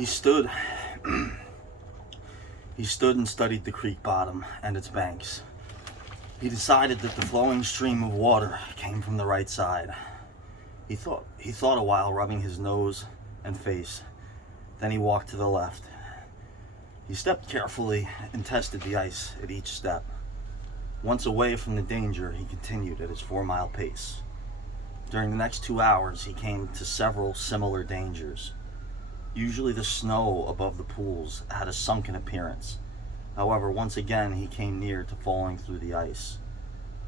He stood he stood and studied the creek bottom and its banks. He decided that the flowing stream of water came from the right side. He thought a while, rubbing his nose and face. Then he walked to the left. He stepped carefully and tested the ice at each step. Once away from the danger, he continued at his 4-mile pace. During the next 2 hours, he came to several similar dangers. Usually the snow above the pools had a sunken appearance. However, once again he came near to falling through the ice.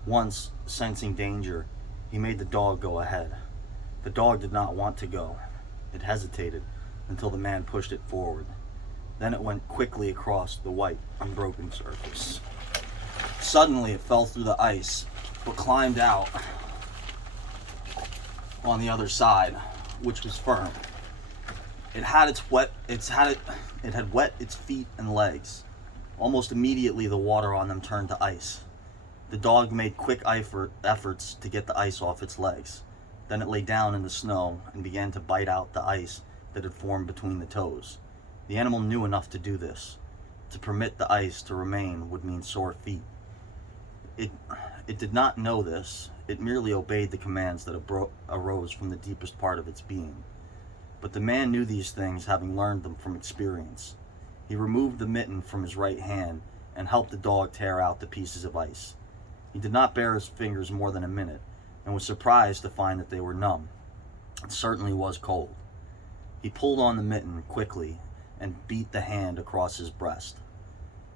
Once, sensing danger, he made the dog go ahead. The dog did not want to go. It hesitated until the man pushed it forward. Then it went quickly across the white, unbroken surface. Suddenly it fell through the ice, but climbed out on the other side, which was firm. It had wet its feet and legs. Almost immediately the water on them turned to ice. The dog made quick efforts to get the ice off its legs. Then it lay down in the snow and began to bite out the ice that had formed between the toes. The animal knew enough to do this. To permit the ice to remain would mean sore feet. It did not know this. It merely obeyed the commands that arose from the deepest part of its being. But the man knew these things, having learned them from experience. He removed the mitten from his right hand and helped the dog tear out the pieces of ice. He did not bare his fingers more than a minute, and was surprised to find that they were numb. It certainly was cold. He pulled on the mitten quickly and beat the hand across his breast.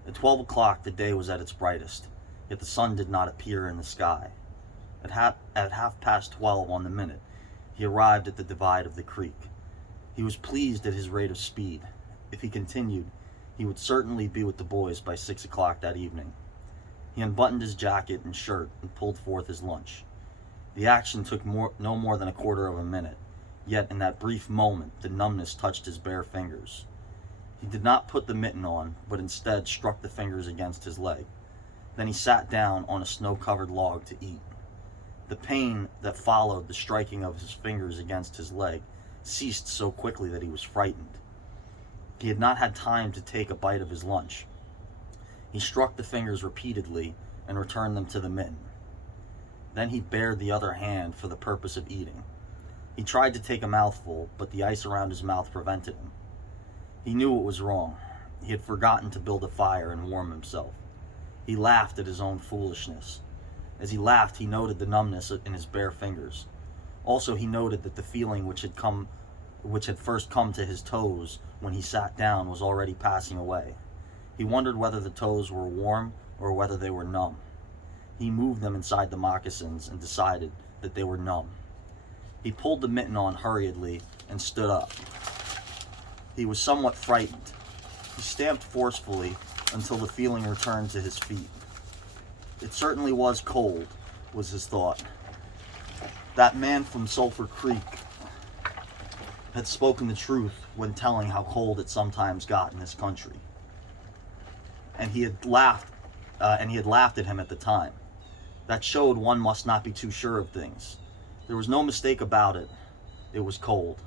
At 12 o'clock the day was at its brightest, yet the sun did not appear in the sky. At half past 12 on the minute, he arrived at the divide of the creek. He was pleased at his rate of speed. If he continued, he would certainly be with the boys by 6 o'clock that evening. He unbuttoned his jacket and shirt and pulled forth his lunch. The action took no more than a quarter of a minute, yet in that brief moment the numbness touched his bare fingers. He did not put the mitten on, but instead struck the fingers against his leg. Then he sat down on a snow-covered log to eat. The pain that followed the striking of his fingers against his leg ceased so quickly that he was frightened. He had not had time to take a bite of his lunch. He struck the fingers repeatedly and returned them to the mitten. Then he bared the other hand for the purpose of eating. He tried to take a mouthful, but the ice around his mouth prevented him. He knew it was wrong. He had forgotten to build a fire and warm himself. He laughed at his own foolishness. As he laughed, he noted the numbness in his bare fingers. Also, he noted that the feeling which had first come to his toes when he sat down was already passing away. He wondered whether the toes were warm or whether they were numb. He moved them inside the moccasins and decided that they were numb. He pulled the mitten on hurriedly and stood up. He was somewhat frightened. He stamped forcefully until the feeling returned to his feet. It certainly was cold, was his thought. That man from Sulphur Creek had spoken the truth when telling how cold it sometimes got in this country. And he had laughed at him at the time. That showed one must not be too sure of things. There was no mistake about it. It was cold.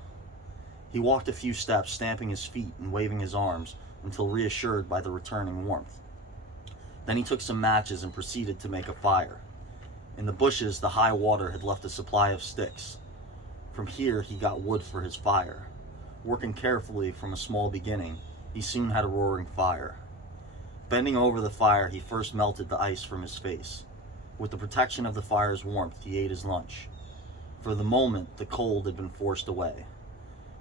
He walked a few steps, stamping his feet and waving his arms until reassured by the returning warmth. Then he took some matches and proceeded to make a fire. In the bushes, the high water had left a supply of sticks. From here, he got wood for his fire. Working carefully from a small beginning, he soon had a roaring fire. Bending over the fire, he first melted the ice from his face. With the protection of the fire's warmth, he ate his lunch. For the moment, the cold had been forced away.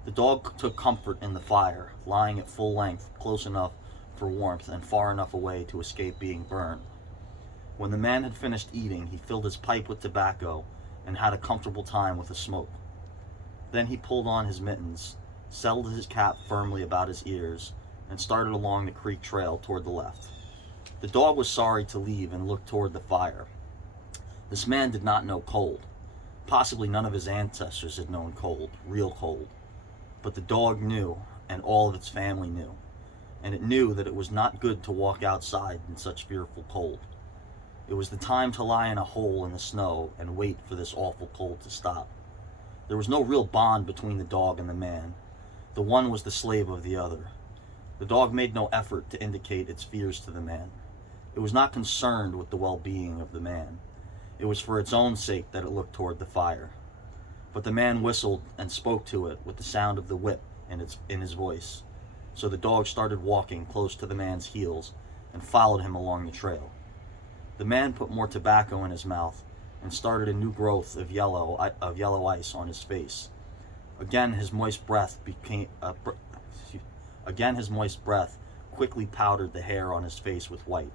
The dog took comfort in the fire, lying at full length, close enough for warmth and far enough away to escape being burned. When the man had finished eating, he filled his pipe with tobacco and had a comfortable time with the smoke. Then he pulled on his mittens, settled his cap firmly about his ears, and started along the creek trail toward the left. The dog was sorry to leave and looked toward the fire. This man did not know cold. Possibly none of his ancestors had known cold, real cold. But the dog knew, and all of its family knew. And it knew that it was not good to walk outside in such fearful cold. It was the time to lie in a hole in the snow and wait for this awful cold to stop. There was no real bond between the dog and the man, The one was the slave of the other. The dog made no effort to indicate its fears to the man. It was not concerned with the well-being of the man. It was for its own sake that it looked toward the fire. But the man whistled and spoke to it with the sound of the whip in his voice. So the dog started walking close to the man's heels and followed him along the trail. The man put more tobacco in his mouth and started a new growth of yellow ice on his face. Again his moist breath quickly powdered the hair on his face with white.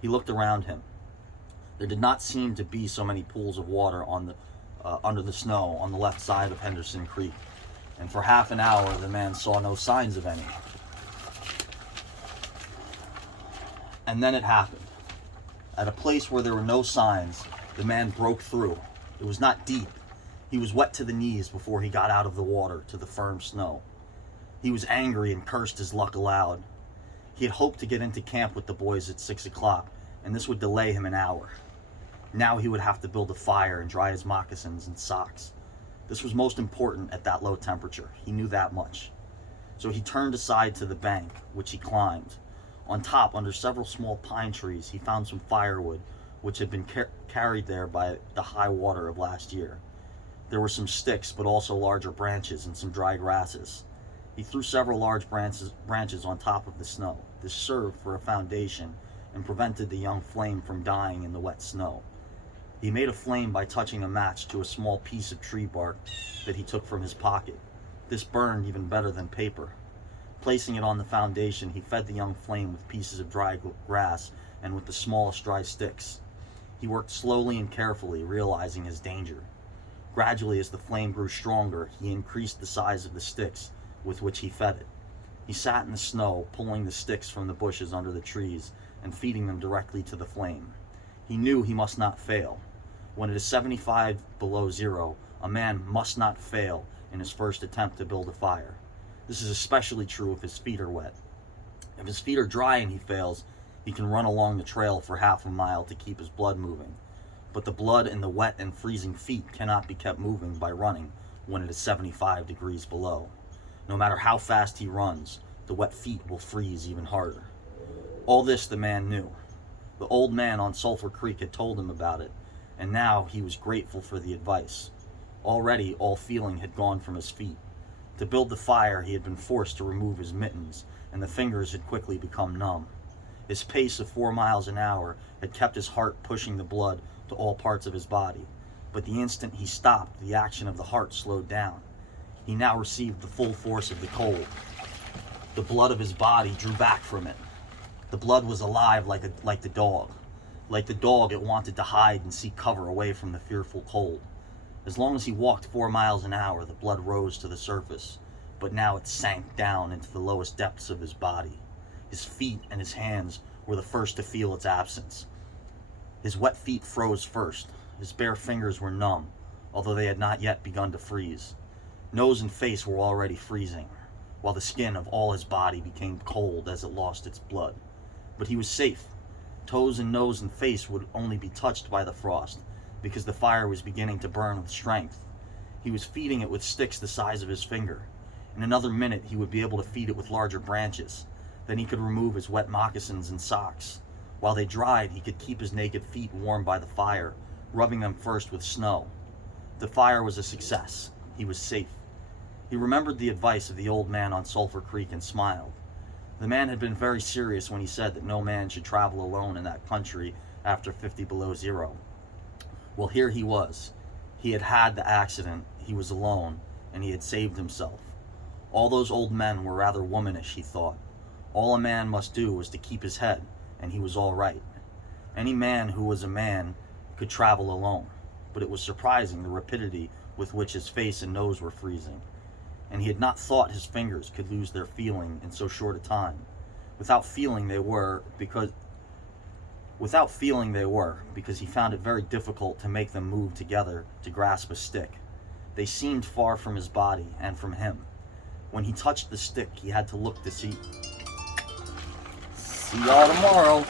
He looked around him. There did not seem to be so many pools of water under the snow on the left side of Henderson Creek, and for half an hour the man saw no signs of any. And then it happened. At a place where there were no signs, the man broke through. It was not deep. He was wet to the knees before he got out of the water to the firm snow. He was angry and cursed his luck aloud. He had hoped to get into camp with the boys at 6 o'clock, and this would delay him an hour. Now he would have to build a fire and dry his moccasins and socks. This was most important at that low temperature. He knew that much. So he turned aside to the bank, which he climbed. On top, under several small pine trees, he found some firewood, which had been carried there by the high water of last year. There were some sticks, but also larger branches and some dry grasses. He threw several large branches on top of the snow. This served for a foundation and prevented the young flame from dying in the wet snow. He made a flame by touching a match to a small piece of tree bark that he took from his pocket. This burned even better than paper. Placing it on the foundation, he fed the young flame with pieces of dry grass and with the smallest dry sticks. He worked slowly and carefully, realizing his danger. Gradually, as the flame grew stronger, he increased the size of the sticks with which he fed it. He sat in the snow, pulling the sticks from the bushes under the trees and feeding them directly to the flame. He knew he must not fail. When it is 75 below zero, a man must not fail in his first attempt to build a fire. This is especially true if his feet are wet. If his feet are dry and he fails, he can run along the trail for half a mile to keep his blood moving. But the blood in the wet and freezing feet cannot be kept moving by running when it is 75 degrees below. No matter how fast he runs, the wet feet will freeze even harder. All this the man knew. The old man on Sulphur Creek had told him about it, and now he was grateful for the advice. Already all feeling had gone from his feet. To build the fire, he had been forced to remove his mittens, and the fingers had quickly become numb. His pace of 4 miles an hour had kept his heart pushing the blood to all parts of his body, but the instant he stopped, the action of the heart slowed down. He now received the full force of the cold. The blood of his body drew back from it. The blood was alive like the dog. Like the dog, it wanted to hide and seek cover away from the fearful cold. As long as he walked 4 miles an hour, the blood rose to the surface, but now it sank down into the lowest depths of his body. His feet and his hands were the first to feel its absence. His wet feet froze first. His bare fingers were numb, although they had not yet begun to freeze. Nose and face were already freezing, while the skin of all his body became cold as it lost its blood. But he was safe. Toes and nose and face would only be touched by the frost, because the fire was beginning to burn with strength. He was feeding it with sticks the size of his finger. In another minute, he would be able to feed it with larger branches. Then he could remove his wet moccasins and socks. While they dried, he could keep his naked feet warm by the fire, rubbing them first with snow. The fire was a success. He was safe. He remembered the advice of the old man on Sulphur Creek and smiled. The man had been very serious when he said that no man should travel alone in that country after 50 below zero. Well, here he was. He had had the accident, he was alone, and he had saved himself. All those old men were rather womanish, he thought. All a man must do was to keep his head, and he was all right. Any man who was a man could travel alone, but it was surprising the rapidity with which his face and nose were freezing, and he had not thought his fingers could lose their feeling in so short a time. Without feeling they were, because he found it very difficult to make them move together to grasp a stick. They seemed far from his body and from him. When he touched the stick, he had to look to see. See y'all tomorrow.